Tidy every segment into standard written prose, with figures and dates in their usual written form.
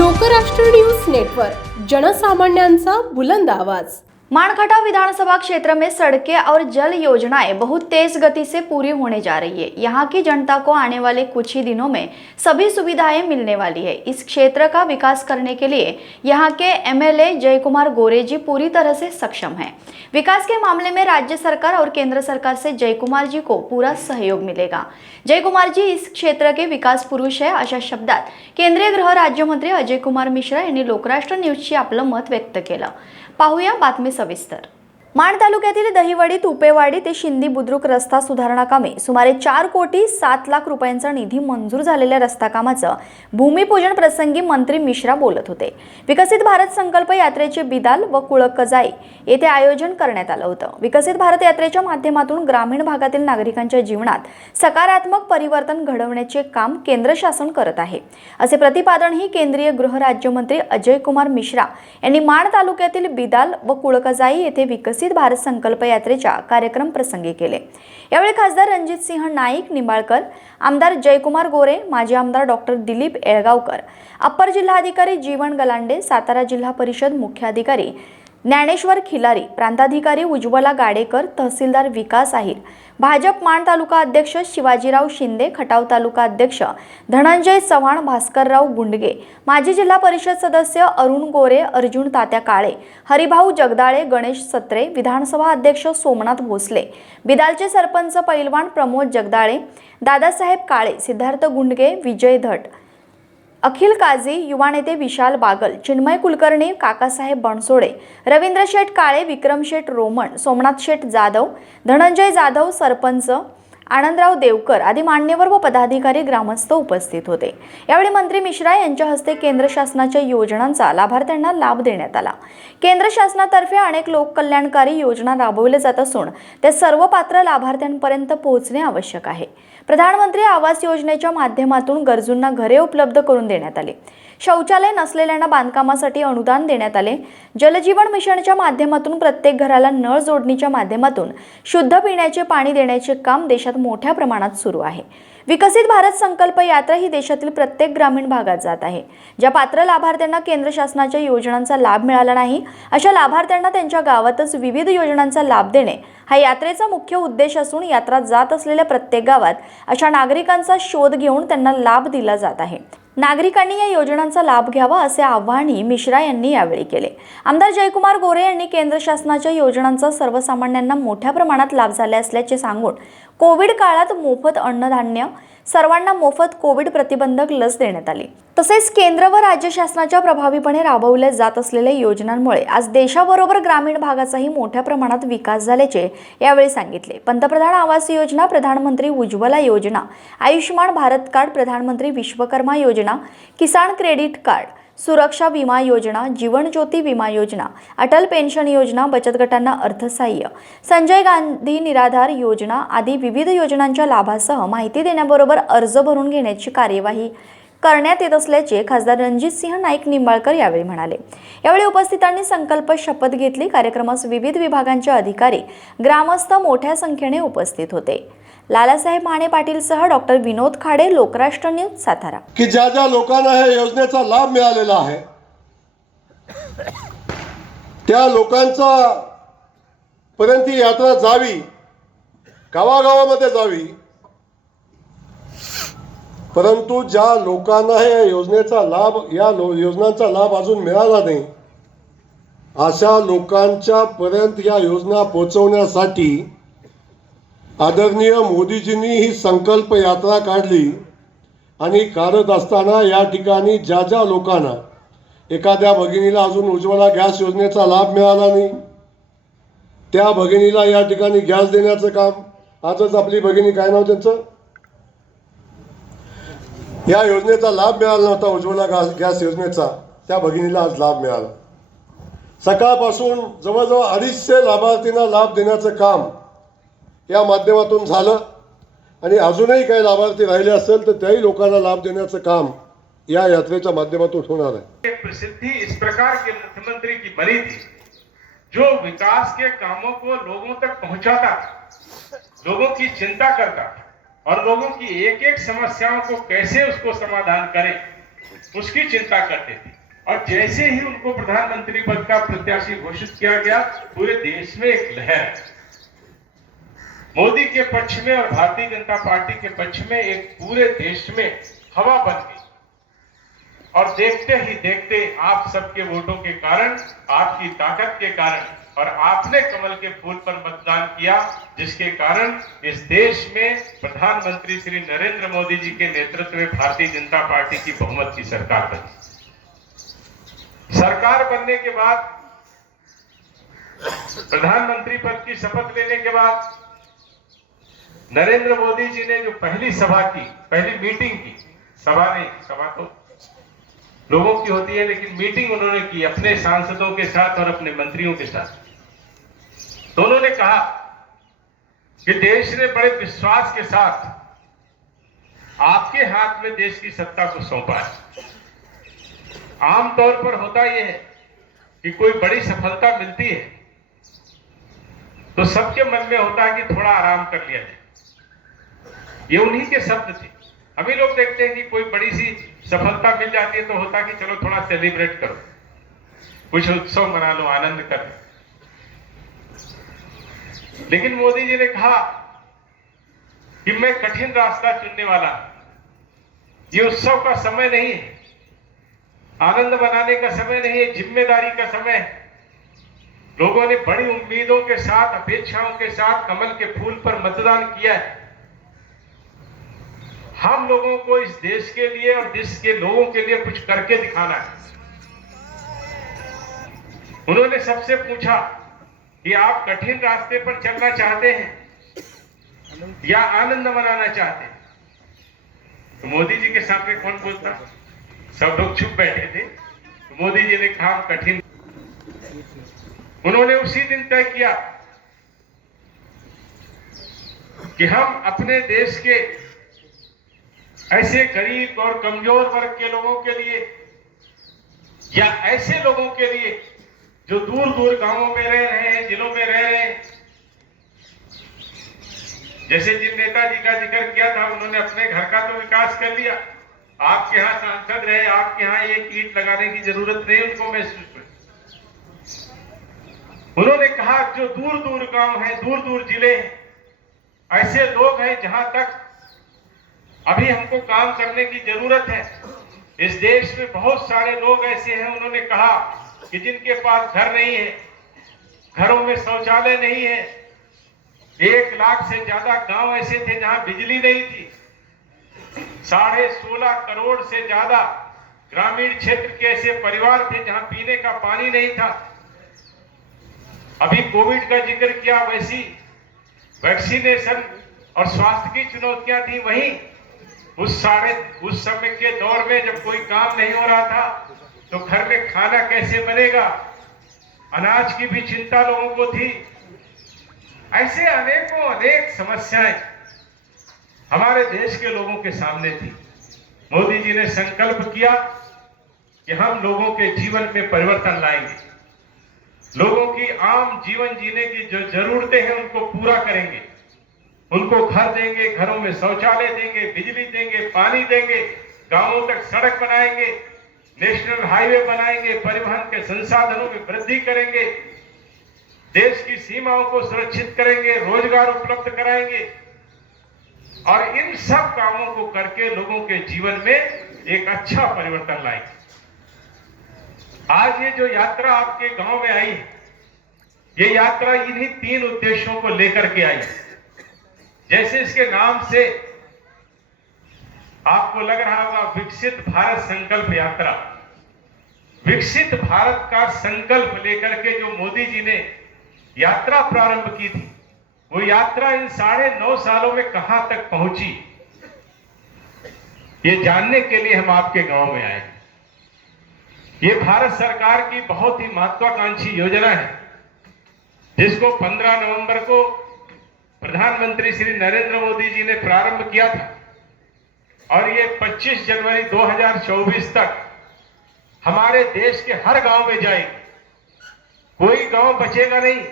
Lokrashtra news network, जनसामान्यांचा बुलंद आवाज। मानखटाव विधानसभा क्षेत्र में सड़कें और जल योजनाएं बहुत तेज गति से पूरी होने जा रही है। यहाँ की जनता को आने वाले कुछ ही दिनों में सभी सुविधाएं मिलने वाली है। इस क्षेत्र का विकास करने के लिए यहाँ के एमएलए जय कुमार गोरे जी पूरी तरह से सक्षम हैं। विकास के मामले में राज्य सरकार और केंद्र सरकार से जय कुमार जी को पूरा सहयोग मिलेगा। जय कुमार जी इस क्षेत्र के विकास पुरुष है, अशा शब्दात केंद्रीय गृह राज्यमंत्री अजय कुमार मिश्रा यांनी लोकराष्ट्र न्यूजशी आपलं मत व्यक्त केलं। पाहूया बातमी सविस्तर। माण तालुक्यातील दहिवडी तुपेवाडी ते शिंदी बुद्रुक रस्ता सुधारणा कामे सुमारे 4,07,00,000 रुपयांचा निधी मंजूर झालेल्या रस्ता कामाचं भूमिपूजन प्रसंगी मंत्री मिश्रा बोलत होते। विकसित भारत संकल्प यात्रेचे बिदाल व कुळकजाई येथे आयोजन करण्यात आलं होतं। विकसित भारत यात्रेच्या माध्यमातून ग्रामीण भागातील नागरिकांच्या जीवनात सकारात्मक परिवर्तन घडवण्याचे काम केंद्र शासन करत आहे, असे प्रतिपादनही केंद्रीय गृह राज्यमंत्री अजय कुमार मिश्रा यांनी माण तालुक्यातील बिदाल व कुळकजाई येथे विकसित भारत संकल्प यात्रेच्या कार्यक्रम प्रसंगी केले। यावेळी खासदार रणजित सिंह नाईक निंबाळकर, आमदार जयकुमार गोरे, माजी आमदार डॉक्टर दिलीप येळगावकर, अप्पर जिल्हाधिकारी जीवन गलांडे, सातारा जिल्हा परिषद मुख्याधिकारी ज्ञानेश्वर खिलारी, प्रांताधिकारी उज्ज्वला गाडेकर, तहसीलदार विकास आहिर, भाजप माण तालुका अध्यक्ष शिवाजीराव शिंदे, खटाव तालुका अध्यक्ष धनंजय चव्हाण, भास्करराव गुंडगे, माजी जिल्हा परिषद सदस्य अरुण गोरे, अर्जुन तात्या काळे, हरिभाऊ जगदाळे, गणेश सत्रे, विधानसभा अध्यक्ष सोमनाथ भोसले, बिदालचे सरपंच पैलवान प्रमोद जगदाळे, दादासाहेब काळे, सिद्धार्थ गुंडगे, विजय धट, अखिल काझी, युवा नेते विशाल बागल, चिन्मय कुलकर्णी, काकासाहेब बनसोडे, रवींद्र शेठ काळे, विक्रम शेठ रोमन, सोमनाथ शेठ जाधव, धनंजय जाधव, सरपंच आनंदराव देवकर आदी मान्यवर व पदाधिकारी ग्रामस्थ उपस्थित होते। यावेळी मंत्री मिश्रा यांच्या हस्ते केंद्र शासनाच्या योजनांचा लाभार्थ्यांना लाभ देण्यात आला। केंद्र शासनातर्फे अनेक लोककल्याणकारी योजना राबवल्या जात असून त्या सर्व पात्र लाभार्थ्यांपर्यंत पोहोचणे आवश्यक आहे। प्रधानमंत्री आवास योजनेच्या माध्यमातून गरजूंना घरे उपलब्ध करून देण्यात आली। शौचालय नसलेल्यांना बांधकामासाठी अनुदान देण्यात आले। जलजीवन मिशनच्या माध्यमातून प्रत्येक घराला नळ जोडणीच्या माध्यमातून शुद्ध पिण्याचे पाणी देण्याचे काम देशात मोठ्या प्रमाणात सुरू आहे। विकसित भारत संकल्प यात्रा ही देशातील प्रत्येक ग्रामीण भागात जात आहे। ज्या पात्र लाभार्थ्यांना केंद्र शासनाच्या योजनांचा लाभ मिळाला नाही, अशा लाभार्थ्यांना त्यांच्या गावातच विविध योजनांचा लाभ देणे हा यात्रेचा मुख्य उद्देश असून यात्रा जात असलेल्या प्रत्येक गावात अशा नागरिकांचा शोध घेऊन त्यांना लाभ दिला जात आहे। नागरिकांनी या योजनांचा लाभ घ्यावा असे आवाहनही मिश्रा यांनी यावेळी केले। आमदार जयकुमार गोरे यांनी केंद्र शासनाच्या योजनांचा सर्वसामान्यांना मोठ्या प्रमाणात लाभ झाला असल्याचे सांगून कोविड काळात मोफत अन्नधान्य, सर्वांना मोफत कोविड प्रतिबंधक लस देण्यात आली। तसेच केंद्र व राज्य शासनाच्या प्रभावीपणे राबवल्या जात असलेल्या योजनांमुळे आज देशाबरोबर ग्रामीण भागाचाही मोठ्या प्रमाणात विकास झाल्याचे यावेळी सांगितले। पंतप्रधान आवास योजना, प्रधानमंत्री उज्ज्वला योजना, आयुष्मान भारत कार्ड, प्रधानमंत्री विश्वकर्मा योजना, किसान क्रेडिट कार्ड, सुरक्षा विमा योजना, जीवन ज्योती विमा योजना, अटल पेन्शन योजना, बचत गटांना अर्थसहाय्य, संजय गांधी निराधार योजना आदी विविध योजनांच्या लाभासह माहिती देण्याबरोबर अर्ज भरून घेण्याची कार्यवाही करण्यात येत असल्याचे खासदार रणजित सिंह नाईक निंबाळकर यावेळी म्हणाले। यावेळी उपस्थितांनी संकल्प शपथ घेतली। कार्यक्रमास विविध विभागांचे अधिकारी, ग्रामस्थ मोठ्या संख्येने उपस्थित होते। लालासाहेब माने पाटील सह डॉक्टर विनोद खाडे, लोकराष्ट्र न्यूज, सातारा। की ज्या ज्या लोकांना या योजनेचा लाभ मिळालेला आहे त्या लोकांचा पर्यंत ही यात्रा जावी, गावागावामध्ये जावी। परंतु ज्या लोकांना या योजनेचा लाभ, या योजनांचा लाभ अजून मिळाला नाही, अशा लोकांच्या पर्यंत या योजना पोहोचवण्यासाठी आदरणीय मोदीजींनी ही संकल्प यात्रा काढली आणि काढत असताना या ठिकाणी ज्या ज्या लोकांना, एखाद्या भगिनीला अजून उज्ज्वला गॅस योजनेचा लाभ मिळाला नाही, त्या भगिनीला या ठिकाणी गॅस देण्याचं काम आजच आपली भगिनी, काय नाव त्यांचं, या योजनेचा लाभ मिळाला नव्हता, उज्ज्वला गॅस योजनेचा, त्या भगिनीला आज लाभ मिळाला। सकाळपासून जवळजवळ 250 लाभार्थींना लाभ देण्याचं काम या माध्यमातून झालं आणि अजूनही काही लाभार्थी राहिले असेल तर त्याही लोकांना लाभ देण्याचं काम या यात्रेच्या माध्यमातून होणार आहे। प्रसिद्धि इस प्रकार के मुख्यमंत्री की बनी थी जो विकास के कामों को लोगों तक पहुंचाता, लोगों की चिंता करता और लोगों की एक एक समस्याओं को कैसे उसको समाधान करें उसकी चिंता करते थे। और जैसे ही उनको प्रधानमंत्री पद का प्रत्याशी घोषित किया गया, पूरे देश में एक लहर मोदी के पक्ष में और भारतीय जनता पार्टी के पक्ष में एक पूरे देश में हवा बन गई। और देखते ही देखते आप सबके वोटों के कारण, आपकी ताकत के कारण, और आपने कमल के फूल पर मतदान किया, जिसके कारण इस देश में प्रधानमंत्री श्री नरेंद्र मोदी जी के नेतृत्व में भारतीय जनता पार्टी की बहुमत की सरकार बनी। सरकार बनने के बाद, प्रधानमंत्री पद की शपथ लेने के बाद नरेंद्र मोदी जी ने जो पहली सभा की, पहली मीटिंग की, सभा नहीं, सभा तो लोगों की होती है, लेकिन मीटिंग उन्होंने की अपने सांसदों के साथ और अपने मंत्रियों के साथ। तो उन्होंने कहा कि देश ने बड़े विश्वास के साथ आपके हाथ में देश की सत्ता को सौंपा है। आमतौर पर होता यह है कि कोई बड़ी सफलता मिलती है तो सबके मन में होता है कि थोड़ा आराम कर लिया जाए। ये उन्हीं के शब्द थे। अभी लोग देखते हैं कि कोई बड़ी सी सफलता मिल जाती है तो होता कि चलो थोड़ा सेलिब्रेट करो, कुछ उत्सव मना लो, आनंद कर लो। लेकिन मोदी जी ने कहा कि मैं कठिन रास्ता चुनने वाला हूं। ये उत्सव का समय नहीं है, आनंद मनाने का समय नहीं है, जिम्मेदारी का समय है। लोगों ने बड़ी उम्मीदों के साथ, अपेक्षाओं के साथ कमल के फूल पर मतदान किया है। हम लोगों को इस देश के लिए और देश के लोगों के लिए कुछ करके दिखाना है। उन्होंने सबसे पूछा कि आप कठिन रास्ते पर चलना चाहते हैं या आनंद मनाना चाहते हैं? तो मोदी जी के सामने कौन बोलता? सब लोग चुप बैठे थे। तो मोदी जी ने कहा कठिन। उन्होंने उसी दिन तय किया कि हम अपने देश के ऐसे गरीब और कमजोर वर्ग के लोगों के लिए या ऐसे लोगों के लिए जो दूर दूर गांवों में रह रहे हैं, जिलों में रह रहे हैं, जैसे जिन नेताजी का जिक्र किया था, उन्होंने अपने घर का तो विकास कर लिया। आपके यहां सांसद रहे, आपके यहां एक ईंट लगाने की जरूरत नहीं उनको महसूस हुई। उन्होंने कहा जो दूर दूर गांव हैं, दूर दूर जिले हैं, ऐसे लोग हैं जहां तक अभी हमको काम करने की जरूरत है। इस देश में बहुत सारे लोग ऐसे हैं, उन्होंने कहा कि जिनके पास घर नहीं है, घरों में शौचालय नहीं है। 1 लाख से ज्यादा गांव ऐसे थे जहां बिजली नहीं थी। 16.5 करोड़ से ज्यादा ग्रामीण क्षेत्र के ऐसे परिवार थे जहां पीने का पानी नहीं था। अभी कोविड का जिक्र किया, वैसी वैक्सीनेशन और स्वास्थ्य की चुनौतियां थी। वहीं उस समय के दौर में जब कोई काम नहीं हो रहा था तो घर में खाना कैसे बनेगा, अनाज की भी चिंता लोगों को थी। ऐसे अनेक समस्याएं हमारे देश के लोगों के सामने थी। मोदी जी ने संकल्प किया कि हम लोगों के जीवन में परिवर्तन लाएंगे, लोगों की आम जीवन जीने की जो जरूरतें हैं उनको पूरा करेंगे, उनको घर देंगे, घरों में शौचालय देंगे, बिजली देंगे, पानी देंगे, गांवों तक सड़क बनाएंगे, नेशनल हाईवे बनाएंगे, परिवहन के संसाधनों में वृद्धि करेंगे, देश की सीमाओं को सुरक्षित करेंगे, रोजगार उपलब्ध कराएंगे। और इन सब कामों को करके लोगों के जीवन में एक अच्छा परिवर्तन लाएंगे। आज ये जो यात्रा आपके गांव में आई, ये यात्रा इन्हीं 3 उद्देश्यों को लेकर के आई। जैसे इसके नाम से आपको लग रहा होगा, विकसित भारत संकल्प यात्रा। विकसित भारत का संकल्प लेकर के जो मोदी जी ने यात्रा प्रारंभ की थी, वो यात्रा इन 9.5 सालों में कहां तक पहुंची, ये जानने के लिए हम आपके गांव में आए। ये भारत सरकार की बहुत ही महत्वाकांक्षी योजना है, जिसको 15 नवंबर को प्रधानमंत्री श्री नरेंद्र मोदी जी ने प्रारंभ किया था और ये 25 जनवरी 2024 तक हमारे देश के हर गांव में जाएगी। कोई गांव बचेगा नहीं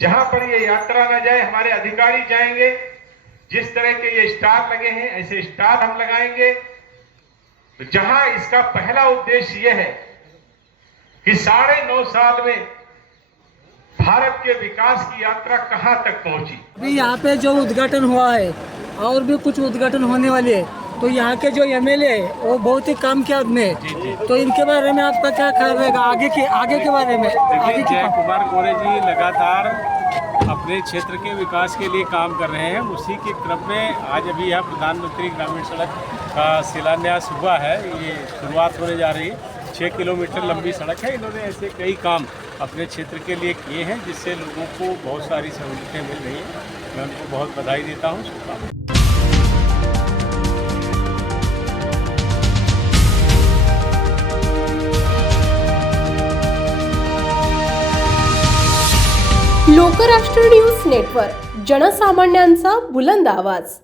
जहां पर ये यात्रा न जाए। हमारे अधिकारी जाएंगे, जिस तरह के ये स्टार लगे हैं ऐसे स्टार हम लगाएंगे। तो जहां इसका पहला उद्देश्य यह है कि 9.5 साल में भारत के विकास की यात्रा कहां तक पहुंची। अभी यहाँ पे जो उद्घाटन हुआ है और भी कुछ उद्घाटन होने वाले है, तो यहाँ के जो एमएलए है वो बहुत ही काम किया उनने, तो इनके बारे में आपका क्या ख्याल रहेगा आगे के बारे में? देखिए, जय कुमार गोरे जी लगातार अपने क्षेत्र के विकास के लिए काम कर रहे हैं। उसी के क्रम में आज अभी यहाँ प्रधानमंत्री ग्रामीण सड़क का शिलान्यास हुआ है। ये शुरुआत होने जा रही है। 6 किलोमीटर लंबी सड़क है। इन्होंने ऐसे कई काम अपने क्षेत्र के लिए किए हैं जिससे लोगों को बहुत सारी सहूलियतें मिल रही हैं। मैं उनको बहुत बधाई देता हूँ। शुभकामनाएं। लोकराष्ट्र न्यूज नेटवर्क, जनसामान्यांचा बुलंद आवाज.